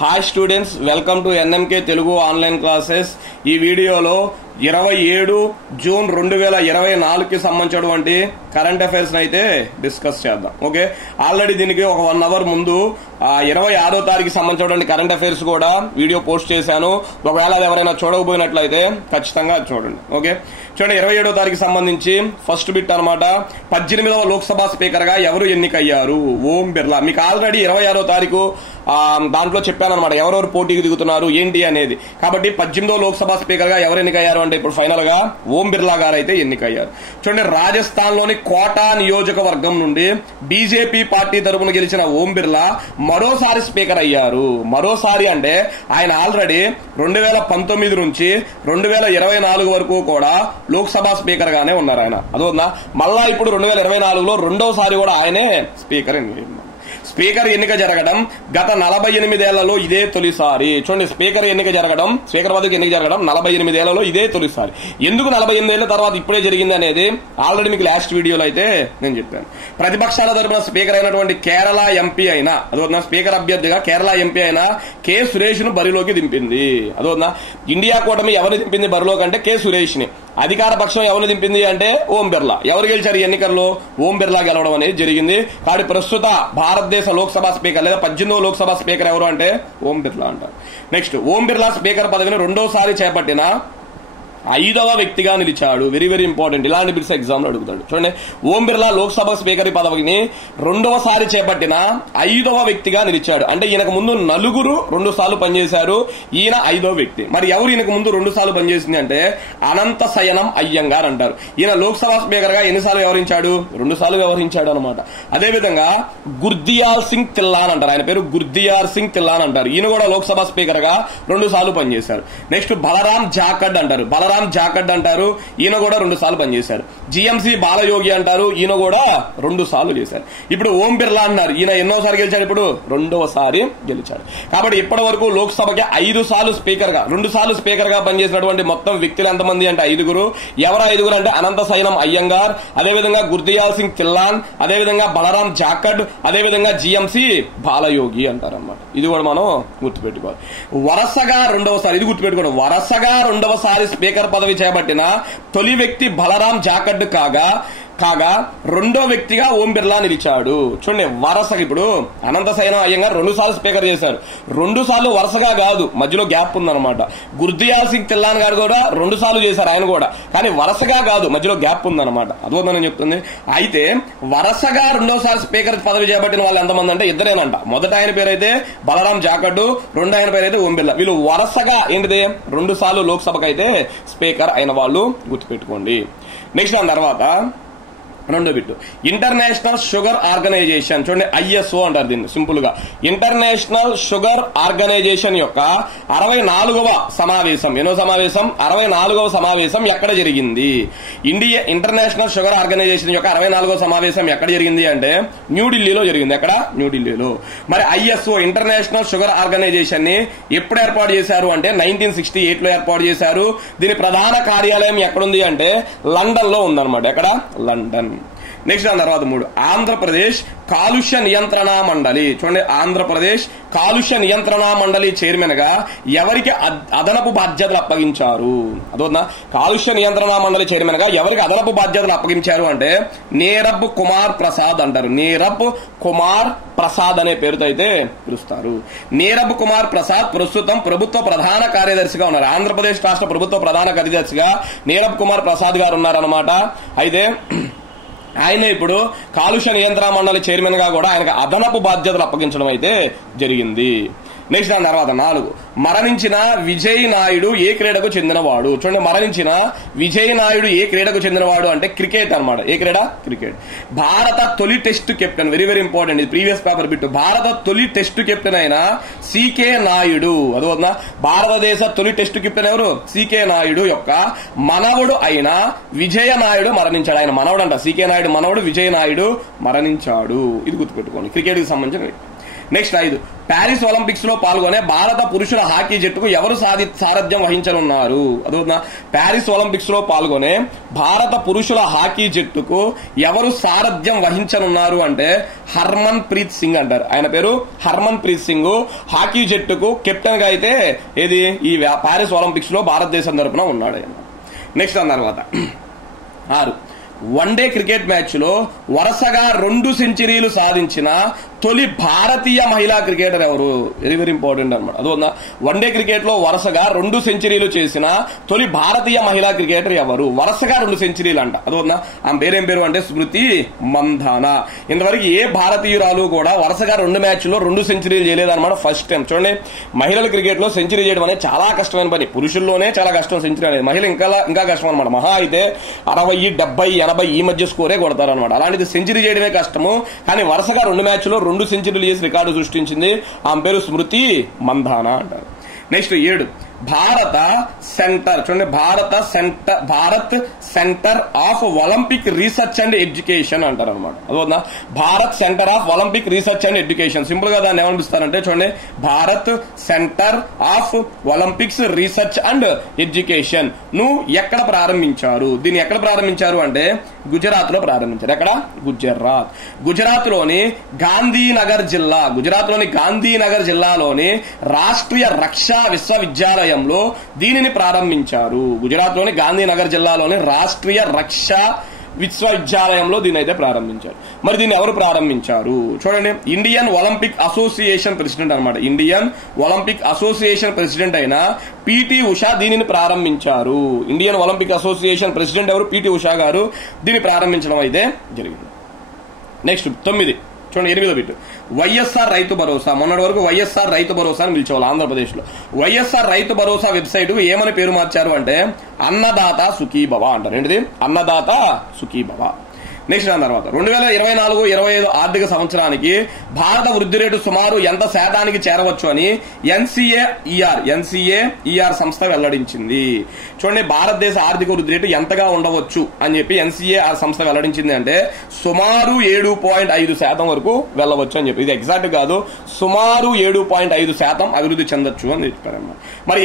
Hi students, welcome to NMK Telugu online classes. ఈ వీడియోలో 27 June 2024కి సంబంధించినటువంటి కరెంట్ అఫైర్స్ అయితే డిస్కస్ చేద్దాం. ఓకే, ఆల్రెడీ దీనికి ఒక 1 అవర్ ముందు 26వ తారీఖు సంబంధించినటువంటి కరెంట్ అఫైర్స్ కూడా వీడియో పోస్ట్ చేశాను. ఒకవేళ అది ఎవరైనా చూడకపోయినట్లయితే ఖచ్చితంగా చూడండి. ఓకే, చూడండి, 27వ తారీఖు సంబంధించి ఫస్ట్ బిట్ అనమాట. 18వ లోక్సభ స్పీకర్ గా ఎవరు ఎన్నికయ్యారు? ఓం బిర్లా. మీకు ఆల్రెడీ 26వ తారీఖు దాంట్లో చెప్పాను అనమాట, ఎవరెవరు పోటీకి దిగుతున్నారు ఏంటి అనేది. కాబట్టి 18వ లోక్సభ స్పీకర్ గా ఎవరు ఎన్నికయ్యారు అంటే ఇప్పుడు ఫైనల్ గా ఓం బిర్లా గారు అయితే ఎన్నికయ్యారు. చూడండి, రాజస్థాన్ లోని కోటా నియోజకవర్గం నుండి బీజేపీ పార్టీ తరపున గెలిచిన ఓం బిర్లా మరోసారి స్పీకర్ అయ్యారు. మరోసారి అంటే ఆయన ఆల్రెడీ 2019 నుంచి 2024 వరకు కూడా లోక్సభ స్పీకర్ గానే ఉన్నారు ఆయన. అదొందా, మళ్ళా ఇప్పుడు 2024లో రెండోసారి కూడా ఆయనే స్పీకర్ స్పీకర్ ఎన్నిక జరగడం గత 48 ఏళ్లలో ఇదే తొలిసారి. చూడండి, స్పీకర్ పదవికి ఎన్నిక జరగడం 48 ఏళ్లలో ఇదే తొలిసారి. ఎందుకు 48 ఏళ్ల తర్వాత ఇప్పుడే జరిగింది అనేది ఆల్రెడీ మీకు లాస్ట్ వీడియోలో అయితే నేను చెప్పాను. ప్రతిపక్షాల తరపున స్పీకర్ అయినటువంటి కేరళ ఎంపీ అయినా అదొందా, స్పీకర్ అభ్యర్థిగా కేరళ ఎంపీ అయినా కె సురేష్ ను బరిలోకి దింపింది. అదొందా, ఇండియా కూటమి ఎవరిని దింపింది బరిలోకి అంటే కె సురేష్ ని. అధికార పక్షం ఎవరిని దింపింది అంటే ఓం బిర్లా. ఎవరు గెలిచారు ఎన్నికల్లో? ఓం బిర్లా గెలవడం అనేది జరిగింది. కాబట్టి ప్రస్తుత భారతదేశ లోక్సభ స్పీకర్ లేదా 18వ లోక్సభ స్పీకర్ ఎవరు అంటే ఓం బిర్లా అంటారు. నెక్స్ట్, ఓం బిర్లా స్పీకర్ పదవిని రెండోసారి చేపట్టిన 5వ వ్యక్తిగా నిలిచాడు. వెరీ వెరీ ఇంపార్టెంట్, ఇలాంటి బిట్స్ ఎగ్జామ్ లో అడుగుతాడు. చూడండి, ఓం బిర్లా లోక్సభ స్పీకర్ పదవిని రెండవసారి చేపట్టిన 5వ వ్యక్తిగా నిలిచాడు. అంటే ఈయనకు ముందు 4 2 సార్లు పనిచేశారు, ఈయన 5వ వ్యక్తి. మరి ఎవరు ఈయనకు ముందు 2 సార్లు పనిచేసింది అంటే అనంత శయనం అయ్యంగార్ అంటారు. ఈయన లోక్సభ స్పీకర్ గా ఎన్నిసార్లు వ్యవహరించాడు? 2 సార్లు వ్యవహరించాడు అనమాట. అదేవిధంగా గుర్దియార్ సింగ్ తిల్లాన్ అంటారు, ఆయన పేరు గుర్దియార్ సింగ్ తిల్లాన్ అంటారు. ఈయన కూడా లోక్సభ స్పీకర్ గా 2 సార్లు పనిచేశారు. నెక్స్ట్ బలరాం జాఖడ్ అంటారు, ఈయన కూడా 2 సార్లు పనిచేశారు. జిఎంసి బాలయోగి అంటారు, ఈయన కూడా 2 సార్లు చేశారు. ఇప్పుడు ఓం బిర్లా అన్నారు, ఈయన ఎన్నోసారి గెలిచాడు? ఇప్పుడు 2వసారి గెలిచాడు. కాబట్టి ఇప్పటి వరకు లోక్సభకి 5 సార్లు స్పీకర్ గా 2 సార్లు స్పీకర్ గా పనిచేసినటువంటి మొత్తం వ్యక్తులు ఎంతమంది అంటే 5. ఎవరు 5 అంటే అనంత శయనం అయ్యంగార్, అదేవిధంగా గుర్దియాల్ సింగ్ తిల్లాన్, అదేవిధంగా బలరాం జాఖడ్, అదేవిధంగా జిఎంసి బాలయోగి అంటారన్నమాట. ఇది కూడా మనం గుర్తుపెట్టుకోవాలి. వరుసగా 2వసారి, ఇది గుర్తుపెట్టుకోండి, వరుసగా 2వసారి స్పీకర్ పదవి చేపట్టిన తొలి వ్యక్తి బలరాం జాఖడ్ కాగా రెండో వ్యక్తిగా ఓం బిర్లా నిలిచాడు. చూడండి, వరుసగా ఇప్పుడు అనంత శయనం అయ్యంగార్ 2 సార్లు స్పీకర్ చేశారు. 2 సార్లు వరుసగా కాదు, మధ్యలో గ్యాప్ ఉందన్నమాట. గుర్దియాల్ సింగ్ తిల్లాన్ గారు కూడా 2 సార్లు చేశారు, ఆయన కూడా. కానీ వరుసగా కాదు, మధ్యలో గ్యాప్ ఉందన్నమాట. అదొందని చెప్తుంది. అయితే వరుసగా 2వసారి స్పీకర్ పదవి చేపట్టిన వాళ్ళు ఎంతమంది అంటే ఇద్దరేనంట. మొదట ఆయన పేరైతే బలరాం జాఖడ్, రెండో ఆయన పేరైతే ఓం బిర్లా. వీళ్ళు వరుసగా ఏంటిది 2 సార్లు లోక్సభకు అయితే స్పీకర్ అయిన వాళ్ళు గుర్తుపెట్టుకోండి. నెక్స్ట్ దాని తర్వాత రెండో బిట్టు, ఇంటర్నేషనల్ షుగర్ ఆర్గనైజేషన్. చూడండి, ఐఎస్ఓ అంటారు దీన్ని సింపుల్ గా. ఇంటర్నేషనల్ షుగర్ ఆర్గనైజేషన్ యొక్క 64వ సమావేశం, 64వ సమావేశం ఎక్కడ జరిగింది? ఇంటర్నేషనల్ షుగర్ ఆర్గనైజేషన్ యొక్క 64వ సమావేశం ఎక్కడ జరిగింది అంటే న్యూఢిల్లీలో జరిగింది. ఎక్కడ? న్యూఢిల్లీలో. మరి ఐఎస్ఓ ఇంటర్నేషనల్ షుగర్ ఆర్గనైజేషన్ ని ఎప్పుడు ఏర్పాటు చేశారు అంటే 1968లో ఏర్పాటు చేశారు. దీని ప్రధాన కార్యాలయం ఎక్కడుంది అంటే లండన్ లో ఉందన్నమాట. ఎక్కడ? లండన్. నెక్స్ట్ దాని తర్వాత 3, ఆంధ్రప్రదేశ్ కాలుష్య నియంత్రణ మండలి. చూడండి, ఆంధ్రప్రదేశ్ కాలుష్య నియంత్రణ మండలి చైర్మన్ గా ఎవరికి అదనపు బాధ్యతలు అప్పగించారు? అదొందా, కాలుష్య నియంత్రణ మండలి చైర్మన్ గా ఎవరికి అదనపు బాధ్యతలు అప్పగించారు అంటే నీరబ్ కుమార్ ప్రసాద్ అంటారు. నీరబ్ కుమార్ ప్రసాద్ అనే పేరుతో అయితే పిలుస్తారు. నీరబ్ కుమార్ ప్రసాద్ ప్రస్తుతం ప్రభుత్వ ప్రధాన కార్యదర్శిగా ఉన్నారు. ఆంధ్రప్రదేశ్ రాష్ట్ర ప్రభుత్వ ప్రధాన కార్యదర్శిగా నీరబ్ కుమార్ ప్రసాద్ గారు ఉన్నారన్నమాట. అయితే ఆయన ఇప్పుడు కాలుష్య నియంత్రణ మండలి చైర్మన్ గా కూడా ఆయనకు అదనపు బాధ్యతలు అప్పగించడం అయితే జరిగింది. నెక్స్ట్ దాని తర్వాత 4, మరణించిన విజయ్ నాయుడు ఏ క్రీడకు చెందినవాడు? చూడండి, మరణించిన విజయ్ నాయుడు ఏ క్రీడకు చెందినవాడు అంటే క్రికెట్ అనమాట. ఏ క్రీడ? క్రికెట్. భారత తొలి test captain, very very important, ఇది ప్రీవియస్ పేపర్ బిట్. భారత తొలి టెస్ట్ కెప్టెన్ అయిన సికే నాయుడు, అదొందా, భారతదేశ తొలి టెస్ట్ కెప్టెన్ ఎవరు? సికే నాయుడు యొక్క మనవడు అయిన విజయ నాయుడు మరణించాడు. ఆయన మనవడు అంట, సికే నాయుడు మనవడు విజయ్ నాయుడు మరణించాడు. ఇది గుర్తుపెట్టుకోండి, క్రికెట్ కి సంబంధించిన. నెక్స్ట్ 5 ప్యారిస్ ఒలింపిక్స్ లో పాల్గొనే భారత పురుషుల హాకీ జట్టుకు ఎవరు సారథ్యం వహించనున్నారు? అదవుతుందా? ప్యారిస్ ఒలింపిక్స్ లో పాల్గొనే భారత పురుషుల హాకీ జట్టుకు ఎవరు సారథ్యం వహించనున్నారు అంటే హర్మన్ ప్రీత్ సింగ్ అంటారు. ఆయన పేరు హర్మన్ ప్రీత్ సింగ్. హాకీ జట్టుకు కెప్టెన్ గా అయితే ఏది ఈ ప్యారిస్ ఒలింపిక్స్ లో భారతదేశం తరపున ఉన్నాడు. నెక్స్ట్ దాని తర్వాత 6 వన్డే క్రికెట్ మ్యాచ్ లో వరుసగా 2 సెంచరీలు సాధించిన తొలి భారతీయ మహిళా క్రికెటర్ ఎవరు? వెరీ వెరీ ఇంపార్టెంట్ అనమాట. అదొందా? వన్డే క్రికెట్ లో వరుసగా 2 సెంచరీలు చేసిన తొలి భారతీయ మహిళా క్రికెటర్ ఎవరు? వరుసగా 2 సెంచరీలు అంట. అదొందా? ఆమె పేరేం పేరు అంటే స్మృతి మంధానా. ఇంతవరకు ఏ భారతీయురాలు కూడా వరుసగా 2 మ్యాచ్లో 2 సెంచరీలు చేయలేదన్నమాట. First time. చూడండి, మహిళల క్రికెట్ లో సెంచరీ చేయడం అనేది చాలా కష్టమైన పని. పురుషుల్లోనే చాలా కష్టం సెంచరీ అనేది. మహిళ ఇంకా కష్టం అనమాట. మహా అయితే 60, 70, 80 ఈ మధ్య స్కోరే కొడతారనమాట. అలాంటిది సెంచరీ చేయడమే కష్టము. కానీ వరుసగా 2 మ్యాచ్లో 2 సెంచరీలు చేసి రికార్డు సృష్టించింది. ఆమె పేరు స్మృతి మంధానా అంటారు. నెక్స్ట్ 7 భారత సెంటర్. చూడండి, Bharat Centre of Olympic Research and Education అంటారు అనమాట. అదొందా? Bharat Centre of Olympic Research and Education. Simple గా దాన్ని ఏమనిపిస్తారంటే చూడండి, Bharat Centre of Olympics Research and Education ను ఎక్కడ ప్రారంభించారు? దీన్ని ఎక్కడ ప్రారంభించారు అంటే గుజరాత్ లో ప్రారంభించారు. ఎక్కడ? గుజరాత్ లోని గాంధీనగర్ జిల్లాలోని రాష్ట్రీయ రక్షా విశ్వవిద్యాలయంలో దీనిని ప్రారంభించారు. గుజరాత్ లోని గాంధీనగర్ జిల్లాలోని రాష్ట్రీయ రక్షా విశ్వవిద్యాలయంలో దీన్ని అయితే ప్రారంభించారు. మరి దీన్ని ఎవరు ప్రారంభించారు? చూడండి, ఇండియన్ ఒలింపిక్ అసోసియేషన్ ప్రెసిడెంట్ అనమాట. ఇండియన్ ఒలింపిక్ అసోసియేషన్ ప్రెసిడెంట్ అయిన పిటి ఉషా దీనిని ప్రారంభించారు. ఇండియన్ ఒలింపిక్ అసోసియేషన్ ప్రెసిడెంట్ ఎవరు? పిటి ఉషా గారు దీన్ని ప్రారంభించడం అయితే జరిగింది. నెక్స్ట్ 9 చూడండి, 8వ బిట్ వైఎస్ఆర్ రైతు భరోసా. మొన్నటి వరకు వైఎస్ఆర్ రైతు భరోసా అని పిలిచేవాళ్ళు ఆంధ్రప్రదేశ్ లో. వైఎస్ఆర్ రైతు భరోసా వెబ్సైట్ ఏమని పేరు మార్చారు అంటే అన్నదాత సుఖీభవ అంటారు. ఏంటిది? అన్నదాత సుఖీభవ. నెక్స్ట్ దాని తర్వాత 2024-25 ఆర్థిక సంవత్సరానికి భారత వృద్ధి రేటు సుమారు ఎంత శాతానికి చేరవచ్చు అని ఎన్సీఏఈఆర్ సంస్థ వెల్లడించింది. చూడండి, భారతదేశ ఆర్థిక వృద్ధి రేటు ఎంతగా ఉండవచ్చు అని చెప్పి ఎన్సీఏఆర్ సంస్థ వెల్లడించింది అంటే సుమారు 7.5% వరకు వెళ్ళవచ్చు అని చెప్పి. ఇది ఎగ్జాక్ట్ కాదు, సుమారు 7.5% అభివృద్ధి చెందొచ్చు అని చెప్పారన్నమాట. మరి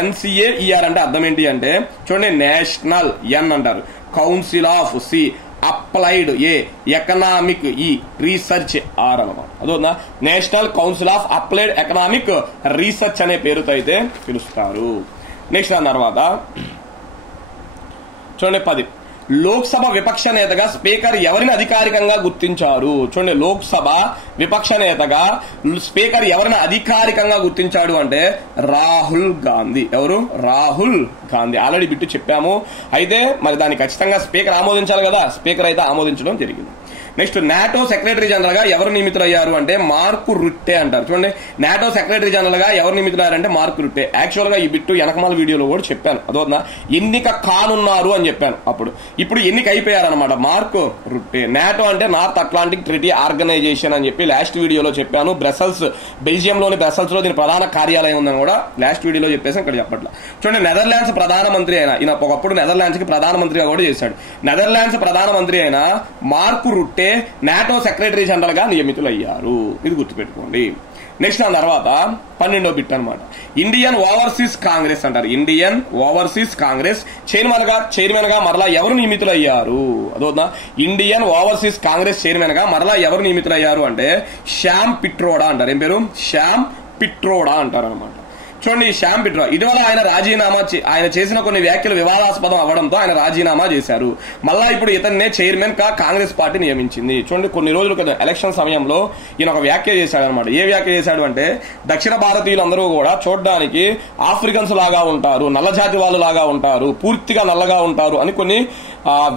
ఎన్సీఏఈఆర్ అంటే అర్థం ఏంటి అంటే చూడండి, నేషనల్ ఎన్ అంటారు, council of C, applied A, economic E, research R అనమాట. అదొందా? National Council of Applied Economic Research అనే పేరుతో అయితే పిలుస్తారు. నెక్స్ట్ దాని తర్వాత చూడండి 10 లోక్సభ విపక్ష నేతగా స్పీకర్ ఎవరిని అధికారికంగా గుర్తించారు? చూడండి, లోక్సభ విపక్ష నేతగా స్పీకర్ ఎవరిని అధికారికంగా గుర్తించాడు అంటే రాహుల్ గాంధీ. ఎవరు? రాహుల్ గాంధీ. ఆల్రెడీ బిట్టు చెప్పాము. అయితే మరి దాన్ని ఖచ్చితంగా స్పీకర్ ఆమోదించాలి కదా. స్పీకర్ అయితే ఆమోదించడం జరిగింది. నెక్స్ట్ నాటో సెక్రటరీ జనరల్ గా ఎవరు నియమితులయ్యారు అంటే మార్కు రుట్టే అంటారు. చూడండి, నాటో సెక్రటరీ జనరల్ గా ఎవరు నియమితులయ్యారంటే మార్కు రుట్టే. యాక్చువల్ గా ఈ బిట్టు వెనకమాల వీడియోలో కూడా చెప్పాను. అదోనా ఎన్నిక కానున్నారు అని చెప్పాను అప్పుడు. ఇప్పుడు ఎన్నిక అయిపోయారనమాట మార్కు రుట్టే. నాటో అంటే నార్త్ అట్లాంటిక్ ట్రీటీ ఆర్గనైజేషన్ అని చెప్పి లాస్ట్ వీడియోలో చెప్పాను. బెల్జియంలోని బ్రసెల్స్ లో దీని ప్రధాన కార్యాలయం ఉందని కూడా లాస్ట్ వీడియోలో చెప్పేసి ఇక్కడ చెప్పట్లా. చూడండి, నెదర్లాండ్స్ ప్రధానమంత్రి అయినా ఈయన ఒకప్పుడు నెదర్లాండ్స్ కి ప్రధానమంత్రిగా కూడా చేశాడు. నెదర్లాండ్స్ ప్రధానమంత్రి అయిన మార్కు రుట్టే నాటో సెక్రటరీ జనరల్ గా నియమితులయ్యారు. ఇది గుర్తుపెట్టుకోండి. నెక్స్ట్ దాని తర్వాత 12వ బిట్ అనమాట. ఇండియన్ ఓవర్సీస్ కాంగ్రెస్ అంటారు. ఇండియన్ ఓవర్సీస్ కాంగ్రెస్ చైర్మన్ గా మరలా ఎవరు నియమితులయ్యారు? అదోనా, ఇండియన్ ఓవర్సీస్ కాంగ్రెస్ చైర్మన్ గా మరలా ఎవరు నియమితులయ్యారు అంటే శ్యామ్ పిట్రోడా అంటారు. ఏం పేరు? శ్యామ్ పిట్రోడా అంటారు అనమాట. చూడండి, శ్యామ్ పిట్రోడా ఇటీవల ఆయన చేసిన కొన్ని వ్యాఖ్యలు వివాదాస్పదం అవ్వడంతో ఆయన రాజీనామా చేశారు. మళ్ళా ఇప్పుడు ఇతన్నే చైర్మన్ గా కాంగ్రెస్ పార్టీ నియమించింది. చూడండి, కొన్ని రోజుల క్రితం ఎలక్షన్ సమయంలో ఈయన ఒక వ్యాఖ్య చేశాడు అనమాట. ఏ వ్యాఖ్య చేశాడు అంటే దక్షిణ భారతీయులందరూ కూడా చూడడానికి ఆఫ్రికన్స్ లాగా ఉంటారు, నల్ల జాతి వాళ్ళు లాగా ఉంటారు, పూర్తిగా నల్లగా ఉంటారు అని కొన్ని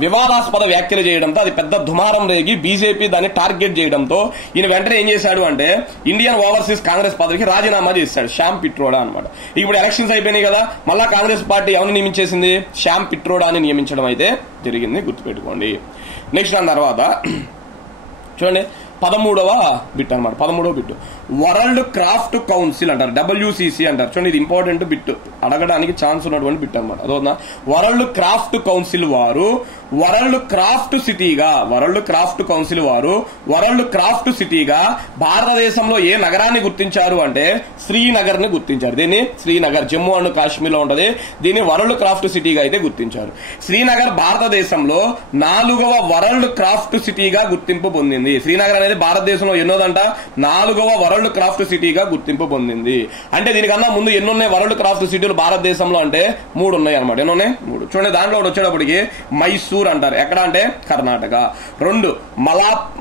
వివాదాస్పద వ్యాఖ్యలు చేయడంతో అది పెద్ద దుమారం రేగి బీజేపీ దాన్ని టార్గెట్ చేయడంతో ఈయన వెంటనే ఏం చేశాడు అంటే ఇండియన్ ఓవర్సీస్ కాంగ్రెస్ పదవికి రాజీనామా చేశాడు. శ్యామ్ పిట్రోడా అనమాట. ఇప్పుడు ఎలక్షన్స్ అయిపోయినాయి కదా, మళ్ళా కాంగ్రెస్ పార్టీ ఎవరిని నియమించేసింది? శ్యామ్ పిట్రోడాని నియమించడం అయితే జరిగింది. గుర్తుపెట్టుకోండి. నెక్స్ట్ దాని తర్వాత చూడండి 13వ బిట్ అనమాట. 13వ బిట్ వరల్డ్ క్రాఫ్ట్ కౌన్సిల్ అంటారు, WCC అంటారు. చూడండి ఇది ఇంపార్టెంట్ బిట్, అడగడానికి ఛాన్స్ ఉన్నటువంటి బిట్ అనమాట. అదవునా వరల్డ్ క్రాఫ్ట్ కౌన్సిల్ వారు వరల్డ్ క్రాఫ్ట్ సిటీగా భారతదేశంలో ఏ నగరాన్ని గుర్తించారు అంటే శ్రీనగర్ ని గుర్తించారు. దీన్ని శ్రీనగర్, జమ్మూ అండ్ కాశ్మీర్ లో ఉంటది. దీన్ని వరల్డ్ క్రాఫ్ట్ సిటీగా అయితే గుర్తించారు. శ్రీనగర్ భారతదేశంలో 4వ వరల్డ్ క్రాఫ్ట్ సిటీగా గుర్తింపు పొందింది. శ్రీనగర్ అనేది భారతదేశంలో ఎన్నోదంట 4వ వరల్డ్ క్రాఫ్ట్ సిటీగా గుర్తింపు పొందింది. అంటే దీనికన్నా ముందు ఎన్నున్నాయి వరల్డ్ క్రాఫ్ట్ సిటీలు భారతదేశంలో అంటే 3 ఉన్నాయి అనమాట. ఎన్నున్నాయి? 3. చూడండి దాంట్లో వచ్చేటప్పటికి మైసూర్ అంటారు, ఎక్కడ అంటే కర్ణాటక. 2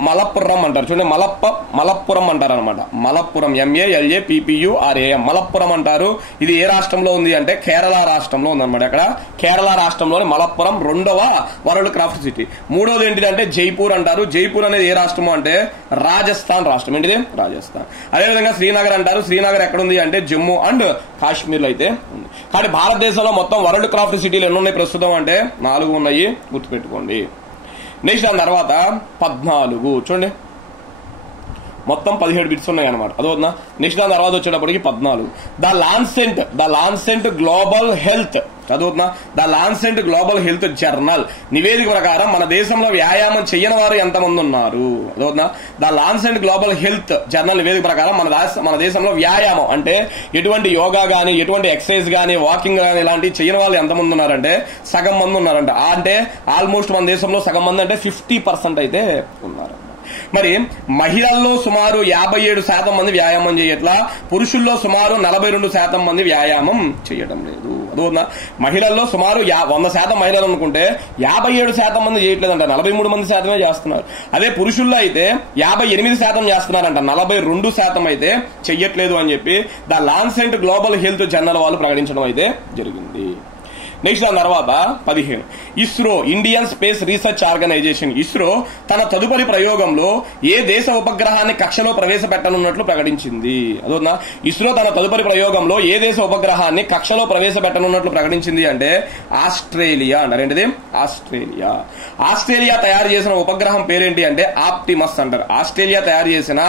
మలప్పురం అంటారు. చూడండి మలప్పురం అంటారు అనమాట. మలప్పురం MALAPPURAM మలప్పురం అంటారు. ఇది ఏ రాష్ట్రంలో ఉంది అంటే కేరళ రాష్ట్రంలో ఉందన్నమాట. అక్కడ కేరళ రాష్ట్రంలోని మలప్పురం 2వ వరల్డ్ క్రాఫ్ట్ సిటీ. 3వది ఏంటిదంటే జైపూర్ అంటారు. జైపూర్ అనేది ఏ రాష్ట్రము అంటే రాజస్థాన్ రాష్ట్రం. ఏంటిది? రాజస్థాన్. అదేవిధంగా శ్రీనగర్ అంటారు. శ్రీనగర్ ఎక్కడ ఉంది అంటే జమ్మూ అండ్ కాశ్మీర్ లో అయితే ఉంది. కానీ భారతదేశంలో మొత్తం వరల్డ్ క్రాఫ్ట్ సిటీలు ఎన్ని ఉన్నాయి ప్రస్తుతం అంటే 4 ఉన్నాయి, గుర్తుపెట్టుకోండి. నెక్స్ట్ దాని తర్వాత 14. చూడండి మొత్తం 17 బిట్స్ ఉన్నాయి అనమాట. అదవుతుందా? నెక్స్ట్ దాని తర్వాత వచ్చేటప్పటికి 14. ద లాన్సెంట్ గ్లోబల్ హెల్త్ చదువుతున్నా the Lancet Global Health journal నివేదిక ప్రకారం మన దేశంలో వ్యాయామం చేయని వారు ఎంతమంది ఉన్నారు? చదువుతున్నా the Lancet Global Health journal నివేదిక ప్రకారం మన దేశంలో వ్యాయామం అంటే ఎటువంటి యోగా గానీ, ఎటువంటి ఎక్సర్సైజ్ గానీ, వాకింగ్ గానీ ఇలాంటివి చేయని వాళ్ళు ఎంతమంది ఉన్నారంటే సగం మంది ఉన్నారంట. అంటే ఆల్మోస్ట్ మన దేశంలో సగం మంది అంటే 50% అయితే ఉన్నారు. మరి మహిళల్లో సుమారు 57% మంది వ్యాయామం చేయట్లా, పురుషుల్లో సుమారు 42% మంది వ్యాయామం చేయడం లేదు. అదోనా మహిళల్లో సుమారు 100% మహిళలు అనుకుంటే 57% మంది చేయట్లేదంట, 43% చేస్తున్నారు. అదే పురుషుల్లో అయితే 58% చేస్తున్నారంట, 42% అయితే చెయ్యట్లేదు అని చెప్పి the Lancet Global Health journal వాళ్ళు ప్రకటించడం అయితే జరిగింది. నెక్స్ట్ దాని తర్వాత 15 ISRO Indian Space Research Organisation ISRO తన తదుపరి ప్రయోగంలో ఏ దేశ ఉపగ్రహాన్ని కక్షలో ప్రవేశపెట్టనున్నట్లు ప్రకటించింది. అదోనా ఇస్రో తన తదుపరి ప్రయోగంలో ఏ దేశ ఉపగ్రహాన్ని కక్షలో ప్రవేశపెట్టనున్నట్లు ప్రకటించింది అంటే ఆస్ట్రేలియా అంటారు. ఏంటిది? ఆస్ట్రేలియా తయారు చేసిన ఉపగ్రహం పేరేంటి అంటే ఆప్టిమస్ అంటారు. ఆస్ట్రేలియా తయారు చేసిన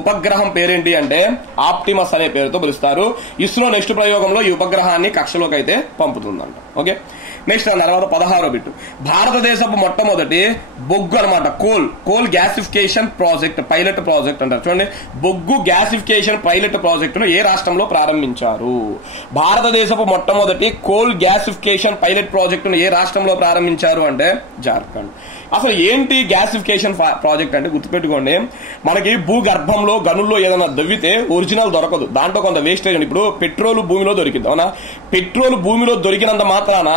ఉపగ్రహం పేరేంటి అంటే ఆప్టిమస్ అనే పేరుతో పిలుస్తారు. ఇస్రో నెక్స్ట్ ప్రయోగంలో ఈ ఉపగ్రహాన్ని కక్షలోకి అయితే పంపుతుందంట. ఓకే నెక్స్ట్ దాని తర్వాత 16వ బిట్టు భారతదేశపు మొట్టమొదటి బొగ్గు అనమాట coal gasification project pilot project అంటారు. చూడండి బొగ్గు గ్యాసిఫికేషన్ పైలట్ ప్రాజెక్టును ఏ రాష్ట్రంలో ప్రారంభించారు? భారతదేశపు మొట్టమొదటి కోల్ గ్యాసిఫికేషన్ పైలట్ ప్రాజెక్టును ఏ రాష్ట్రంలో ప్రారంభించారు అంటే జార్ఖండ్. అసలు ఏంటి గ్యాసిఫికేషన్ ప్రాజెక్ట్ అంటే గుర్తుపెట్టుకోండి, మనకి భూగర్భంలో గనుల్లో ఏదైనా దవ్వితే ఒరిజినల్ దొరకదు, దాంట్లో కొంత వేస్టేజ్ ఉంది. ఇప్పుడు పెట్రోల్ భూమిలో దొరికింది, అవునా? పెట్రోల్ భూమిలో దొరికినంత మాత్రాన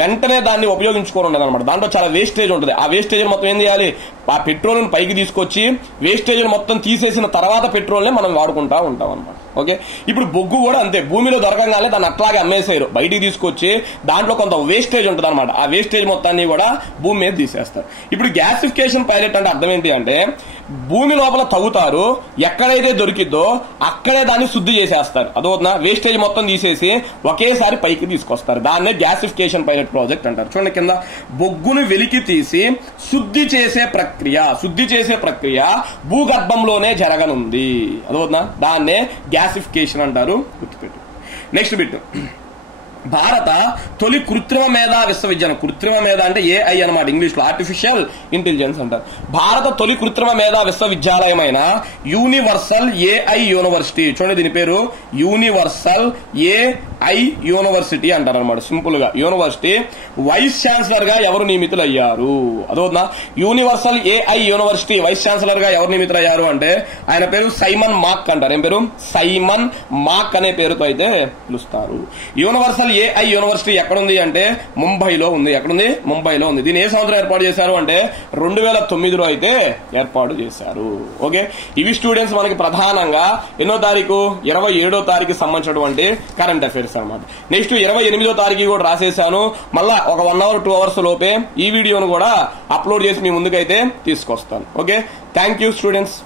వెంటనే దాన్ని ఉపయోగించుకోవడం అనమాట. దాంట్లో చాలా వేస్టేజ్ ఉంటుంది. ఆ వేస్టేజ్ మొత్తం ఏం చేయాలి? ఆ పెట్రోల్ పైకి తీసుకొచ్చి వేస్టేజ్ మొత్తం తీసేసిన తర్వాత పెట్రోల్ నే మనం వాడుకుంటా ఉంటాం అనమాట. ఓకే ఇప్పుడు బొగ్గు కూడా అంతే, భూమిలో దొరకగానే దాన్ని అట్లాగే అమ్మేసారు, బయటికి తీసుకొచ్చి దాంట్లో కొంత వేస్టేజ్ ఉంటుంది అనమాట. ఆ వేస్టేజ్ మొత్తాన్ని కూడా భూమి మీద తీసేస్తారు. ఇప్పుడు గ్యాసిఫికేషన్ పైలట్ అంటే అర్థం ఏంటి అంటే భూమి లోపల తవ్వుతారు, ఎక్కడైతే దొరికిద్దో అక్కడే దాన్ని శుద్ధి చేసేస్తారు. అదవుతున్నా వేస్టేజ్ మొత్తం తీసేసి ఒకేసారి పైకి తీసుకొస్తారు. దాన్నే గ్యాసిఫికేషన్ పైలట్ ప్రాజెక్ట్ అంటారు. చూడండి కింద బొగ్గును వెలికి తీసి శుద్ధి చేసే ప్రక్రియ భూగర్భంలోనే జరగనుంది. అదవుతున్నా దాన్నే గ్యాసిఫికేషన్ అంటారు, గుర్తుపెట్టు. నెక్స్ట్ బిట్ భారత తొలి కృత్రిమ మేధా విశ్వవిద్యాలయం. కృత్రిమ మేధ అంటే AI అనమాట, ఇంగ్లీష్ లో ఆర్టిఫిషియల్ ఇంటెలిజెన్స్ అంటారు. భారత తొలి కృత్రిమ మేధా విశ్వవిద్యాలయమైన యూనివర్సల్ AI యూనివర్సిటీ. చూడండి దీని పేరు యూనివర్సల్ AI యూనివర్సిటీ అంటారు అనమాట. సింపుల్ గా యూనివర్సిటీ వైస్ ఛాన్సలర్ గా ఎవరు నియమితులయ్యారు? అదవుతుందా universal AI university vice chancellor గా ఎవరు నియమితులయ్యారు అంటే ఆయన పేరు సైమన్ మాక్ అంటారు. ఏం పేరు? సైమన్ మాక్ అనే పేరుతో అయితే పిలుస్తారు. యూనివర్సల్ AI యూనివర్సిటీ ఎక్కడుంది అంటే ముంబైలో ఉంది. ఎక్కడుంది? ముంబైలో ఉంది. దీన్ని ఏ సంవత్సరం ఏర్పాటు చేశారు అంటే 2009లో అయితే ఏర్పాటు చేశారు. ఓకే ఇవి స్టూడెంట్స్ మనకి ప్రధానంగా ఎన్నో తారీఖు 27వ తారీఖు సంబంధించినటువంటి కరెంట్ అఫైర్స్ అనమాట. నెక్స్ట్ 28వ తారీఖు కూడా రాసేసాను. మళ్ళా ఒక 1 hour 2 hours లోపే ఈ వీడియోను కూడా అప్లోడ్ చేసి మీ ముందుకైతే తీసుకొస్తాను. Okay thank you students.